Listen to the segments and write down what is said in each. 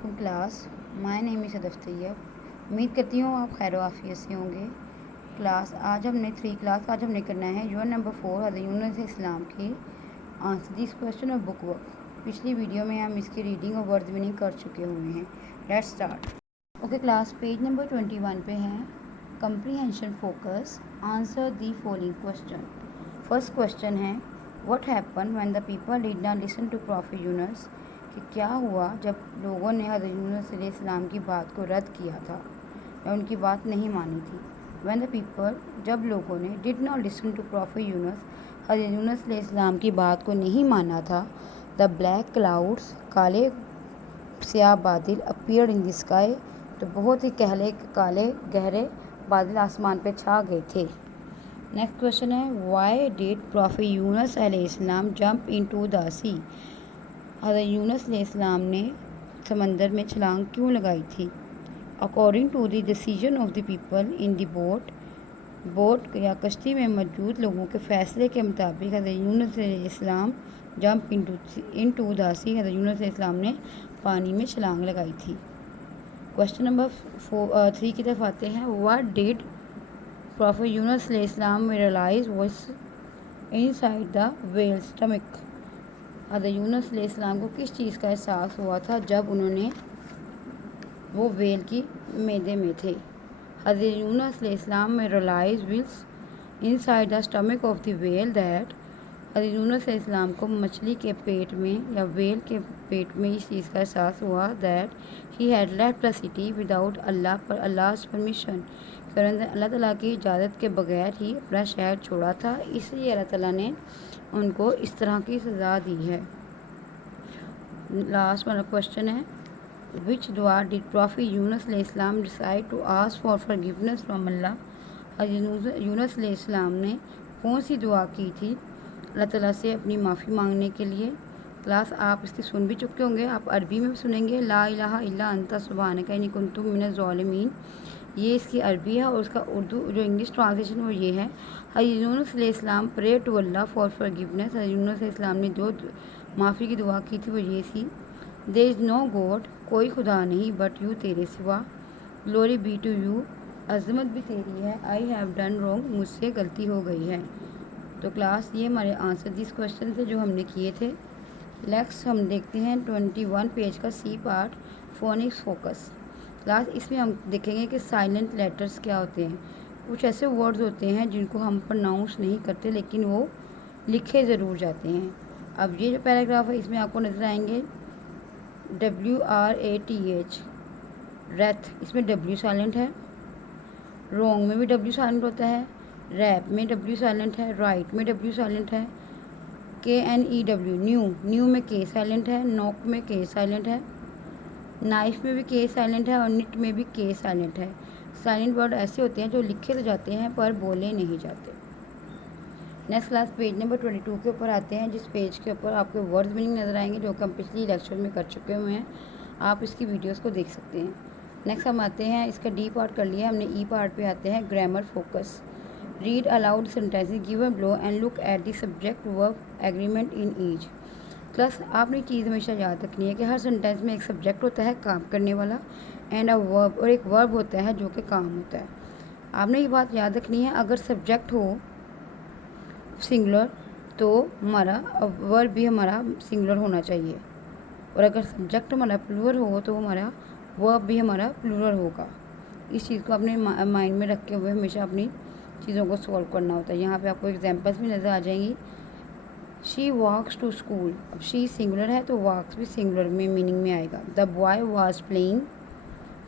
Class my name is Sadaf Tayyab. उम्मीद करती हूँ आप खैर वाफियत से होंगे। क्लास आज हमने करना है यूनिट नंबर 4 हज़रत यूनुस इस्लाम की आंसर दिस क्वेश्चन और बुक वर्क। पिछली वीडियो में हम इसकी रीडिंग और वर्ड मीनिंग कर चुके हुए हैं। Let's start. Okay class, page number 21 पे हैं comprehension focus. Answer the following question. First question है what happen when the people did not listen to prophet Yunus, कि क्या हुआ जब लोगों ने हज़रत यूनुस अलैहिस्सलाम की बात को रद्द किया था या उनकी बात नहीं मानी थी। व्हेन द पीपल, जब लोगों ने did not listen to prophet Yunus, Hazrat Yunus अलैहिस्सलाम की बात को नहीं माना था। द ब्लैक क्लाउड्स, काले स्याह बादल अपीयर्ड इन द स्काई, तो बहुत ही काले गहरे बादल आसमान पे छा गए थे। नेक्स्ट क्वेश्चन है वाई डिड प्रॉफिट यूनुस अलैहिस्सलाम जंप इनटू द सी, हज़रत यूनुस अलैहिस्सलाम ने समंदर में छलांग क्यों लगाई थी। According to the decision of the people in the boat या कश्ती में मौजूद लोगों के फैसले के मुताबिक हज़रत यूनुस अलैहिस्सलाम जंप इनटू द सी, हज़रत यूनुस अलैहिस्सलाम ने पानी में छलांग लगाई थी। क्वेश्चन नंबर 3 की तरफ आते हैं। व्हाट डिड प्रॉफिट यूनुस अलैहिस्सलाम realise was inside the whale stomach, Hazrat Yunus अलैहिस्सलाम को किस चीज़ का एहसास हुआ था जब वो वेल की मैदे में थे। हज़रत यूनुस अलैहिस्सलाम में realise wills inside the stomach of the whale that, Hazrat Yunus अलैहिस्सलाम को मछली के पेट में या वेल के पेट में इस चीज़ का एहसास हुआ that he had left the city without Allah पर अल्लाह's परमिशन, अल्लाह ताला की इजाज़त के बगैर ही अपना शहर छोड़ा था, इसलिए अल्लाह ताला ने उनको इस तरह की सज़ा दी है। लास्ट वाला क्वेश्चन है विच दुआ डिड प्रॉफिट यूनुस अलैहिस्सलाम decide to ask for forgiveness from Allah, Yunus अलैहिस्सलाम ने कौन सी दुआ की थी अल्लाह ताला से अपनी माफ़ी मांगने के लिए। क्लास आप इसकी सुन भी चुके होंगे, आप अरबी में भी सुनेंगे। ला इलाहा इल्ला अंता सुब्हानका इन्नी कुन्तु मिनज़ ज़ालिमीन, ये इसकी अरबी है, और उसका उर्दू जो इंग्लिश ट्रांसलेशन वो ये है। हज़रत यूनुस अलैहिस्सलाम pray to Allah for forgiveness, Hazrat Yunus अलैहिस्सलाम ने जो माफ़ी की दुआ की थी वो ये थी। देयर इज़ नो गॉड, कोई खुदा नहीं, बट यू, तेरे सिवा। ग्लोरी बी टू यू, अज़मत भी तेरी है। आई हैव डन रॉन्ग, मुझसे गलती हो गई है। तो क्लास ये हमारे आंसर दिस क्वेश्चन थे जो हमने किए थे। नेक्स्ट हम देखते हैं 21 पेज का C part phonics focus. Class इसमें हम देखेंगे कि साइलेंट लेटर्स क्या होते हैं। कुछ ऐसे वर्ड्स होते हैं जिनको हम प्रोनाउंस नहीं करते लेकिन वो लिखे ज़रूर जाते हैं। अब ये जो पैराग्राफ है इसमें आपको नज़र आएंगे WRATH, रेथ, इसमें W साइलेंट है। रोंग में भी W साइलेंट होता है। रैप में W साइलेंट है। राइट में W साइलेंट है। KNEW, न्यू में K साइलेंट है। नॉक में K साइलेंट है। नाइफ में भी K साइलेंट है और निट में भी K साइलेंट है। साइलेंट वर्ड ऐसे होते हैं जो लिखे तो जाते हैं पर बोले नहीं जाते। नेक्स्ट क्लास पेज नंबर 22 के ऊपर आते हैं, जिस पेज के ऊपर आपको वर्ड मीनिंग नज़र आएंगे जो कि हम पिछली लेक्चर में कर चुके हुए हैं। आप इसकी वीडियोस को देख सकते हैं। नेक्स्ट हम आते हैं, इसका डी पार्ट कर लिया हमने, ई पार्ट पे आते हैं grammar focus. Read aloud sentences, give a blow and look at the subject verb agreement in each. Plus आपने चीज़ हमेशा याद रखनी है कि हर सेंटेंस में एक सब्जेक्ट होता है काम करने वाला एंड अ वर्ब, और एक वर्ब होता है जो कि काम होता है। आपने ये बात याद रखनी है, अगर सब्जेक्ट हो सिंगुलर तो हमारा वर्ब भी हमारा सिंगुलर होना चाहिए, और अगर सब्जेक्ट हमारा प्लूरल हो तो हमारा वर्ब भी हमारा प्लूरल होगा। इस चीज़ को अपने माइंड में रखे हुए हमेशा अपनी चीज़ों को सॉल्व करना होता है। यहाँ पे आपको एग्जांपल्स भी नज़र आ जाएंगी। शी वॉक्स टू स्कूल, अब शी सिंगुलर है तो वॉक्स भी सिंगुलर में मीनिंग में आएगा। द बॉय वाज प्लेइंग,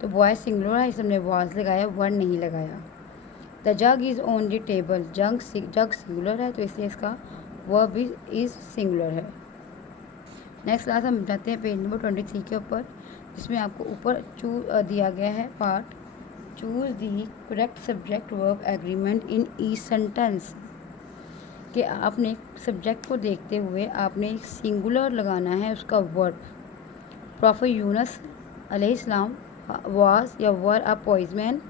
तो बॉय सिंगुलर है इसलिए हमने वाज लगाया, वर नहीं लगाया। The jug is on the table, jug singular है तो इसलिए इसका वर्ब भी इज़ सिंगुलर है। नेक्स्ट क्लास हम जाते हैं पेज नंबर 23 के ऊपर, जिसमें आपको ऊपर दिया गया है part choose the correct subject verb agreement in each sentence, कि आपने सब्जेक्ट को देखते हुए आपने एक सिंगुलर लगाना है उसका वर्ब। प्रॉफिट यूनुस अलैहिस्सलाम वाज या वर अ पॉइजमैन,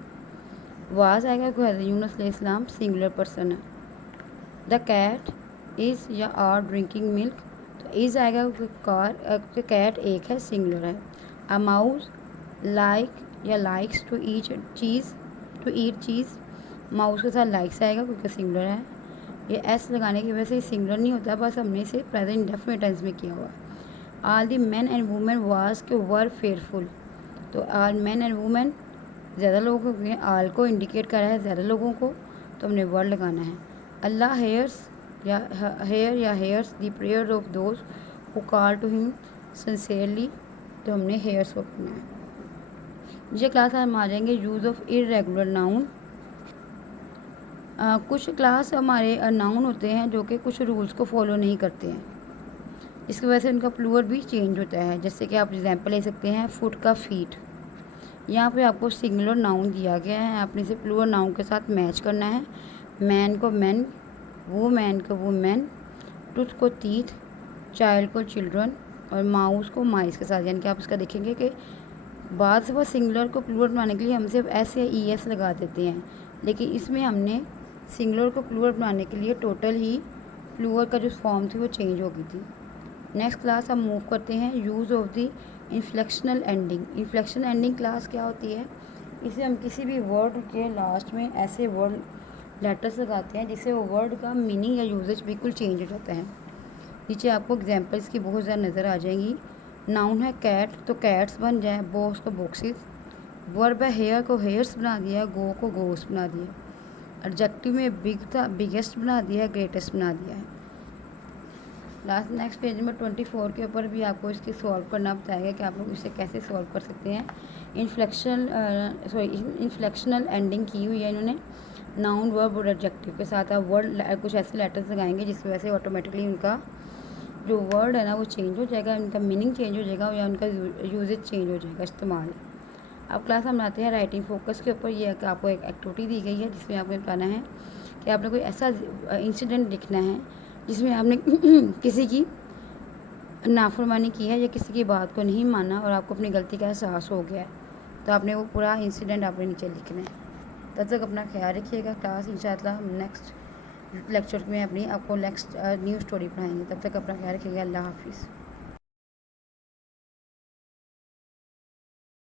वाज आएगा क्योंकि यूनुस अलैहिस्सलाम सिंगुलर पर्सन है। द कैट इज़ या आर ड्रिंकिंग मिल्क, तो इज़ आएगा क्योंकि कैट एक है सिंगुलर है। अ माउस लाइक या likes to eat cheese. Mouse के साथ लाइक्स आएगा क्योंकि सिंगुलर है। ये एस लगाने की वजह से सिंगुलर नहीं होता, बस हमने इसे प्रेजेंट इंडेफिनिट टेंस में किया हुआ है। All the man and women was के वर फेयरफुल, तो ऑल मैन एंड वुमेन ज़्यादा लोगों को, ऑल को इंडिकेट कर रहा है ज़्यादा लोगों को, तो हमने वर्ड लगाना है। अल्लाह हेयर्स या hears the prayer of those who call to him sincerely, तो हमने हेयर्स को करना है। ये क्लास हम आ जाएंगे यूज़ ऑफ इरेगुलर नाउन। कुछ क्लास हमारे नाउन होते हैं जो कि कुछ रूल्स को फॉलो नहीं करते हैं, इसकी वजह से उनका प्लूरल भी चेंज होता है। जैसे कि आप एग्जांपल ले सकते हैं फुट का फीट। यहाँ पे आपको सिंगुलर नाउन दिया गया है, आपने इसे प्लूरल नाउन के साथ मैच करना है। मैन को मैन, वो मैन को वो मैन, टूथ को टीथ, चाइल्ड को चिल्ड्रन और माउस को माइस के साथ। यानी कि आप इसका देखेंगे कि बाद से वो सिंगुलर को प्लूरल बनाने के लिए हम सिर्फ एस या ई एस लगा देते हैं, लेकिन इसमें हमने सिंगुलर को प्लूरल बनाने के लिए टोटल ही प्लूरल का जो फॉर्म थी वो चेंज हो गई थी। नेक्स्ट क्लास हम मूव करते हैं use of the inflectional ending. Inflectional ending class क्या होती है? इसे हम किसी भी वर्ड के लास्ट में ऐसे वर्ड लेटर्स लगाते हैं जिससे वो वर्ड का मीनिंग या यूजेज बिल्कुल चेंज हो जाता है। नीचे आपको एग्जांपल्स की बहुत ज़्यादा नज़र आ जाएंगी। नाउन है कैट, तो कैट्स बन जाए, बॉक्स को बॉक्सेस। वर्ब है हेयर को हेयर्स बना दिया, गो को गोस बना दिया। एडजेक्टिव में बिग था, बिगेस्ट बना दिया, ग्रेटेस्ट बना दिया है। लास्ट नेक्स्ट पेज में 24 के ऊपर भी आपको इसकी सॉल्व करना बताएगा कि आप लोग इसे कैसे सॉल्व कर सकते हैं। इन्फ्लेक्शनल एंडिंग की हुई है इन्होंने नाउन वर्ब और एडजेक्टिव के साथ। आप वर्ड कुछ ऐसे लेटर्स लगाएंगे जिसकी वजह से ऑटोमेटिकली उनका जो वर्ड है ना वो चेंज हो जाएगा, उनका मीनिंग चेंज हो जाएगा या उनका यूजेज चेंज हो जाएगा, इस्तेमाल। अब क्लास हम आते हैं राइटिंग फोकस के ऊपर। ये आपको एक एक्टिविटी दी गई है जिसमें आपने बताना है कि आपने कोई ऐसा इंसिडेंट लिखना है जिसमें आपने किसी की नाफरमानी की है या किसी की बात को नहीं माना और आपको अपनी गलती का एहसास हो गया है, तो आपने वो पूरा इंसिडेंट आपने नीचे लिखना है। तब तक अपना ख्याल रखिएगा। क्लास इंशाअल्लाह हम नेक्स्ट लेक्चर में अपनी आपको नेक्स्ट न्यू स्टोरी पढ़ाएंगे। तब तक अपना ख्याल रखिएगा। अल्लाह हाफिज़।